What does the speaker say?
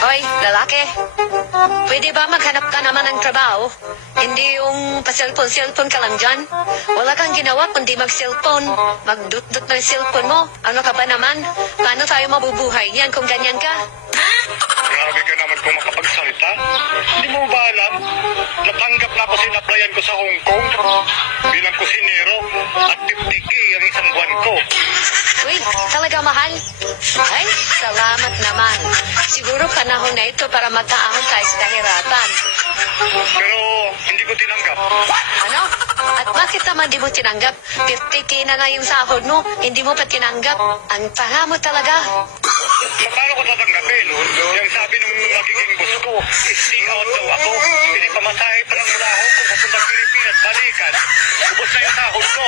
Hoy, lalaki. Pwede ba maghanap ka naman ng trabaho? Hindi yung pa-cellphone ka lang dyan. Wala kang ginawa kundi mag-cellphone. Magdut-dut ng cellphone mo. Ano ka ba naman? Paano tayo mabubuhay yan kung ganyan ka? Grabe ka naman kung makapagsalita. Hindi mo ba alam? Natanggap na ako sinaplayan ko sa Hong Kong bilang kusinero at 50K ang isang buwan ko. Uy, talaga mahal? Ay, salamat naman. Siguro panahon na ito para magkaahon tayo sa kahirapan. Pero hindi ko tinanggap. Ano? At bakit naman di mo tinanggap? 50K na nga yung sahod mo, hindi mo pa tinanggap. Ang tanga mo talaga. Paano ko tatanggapin? Yung sabi nung magiging boss ko, stay out daw ako. Pinipamasahe pa lang mula Hong Kong papuntang Pilipinas, balikan. Ubus na yung sahod ko.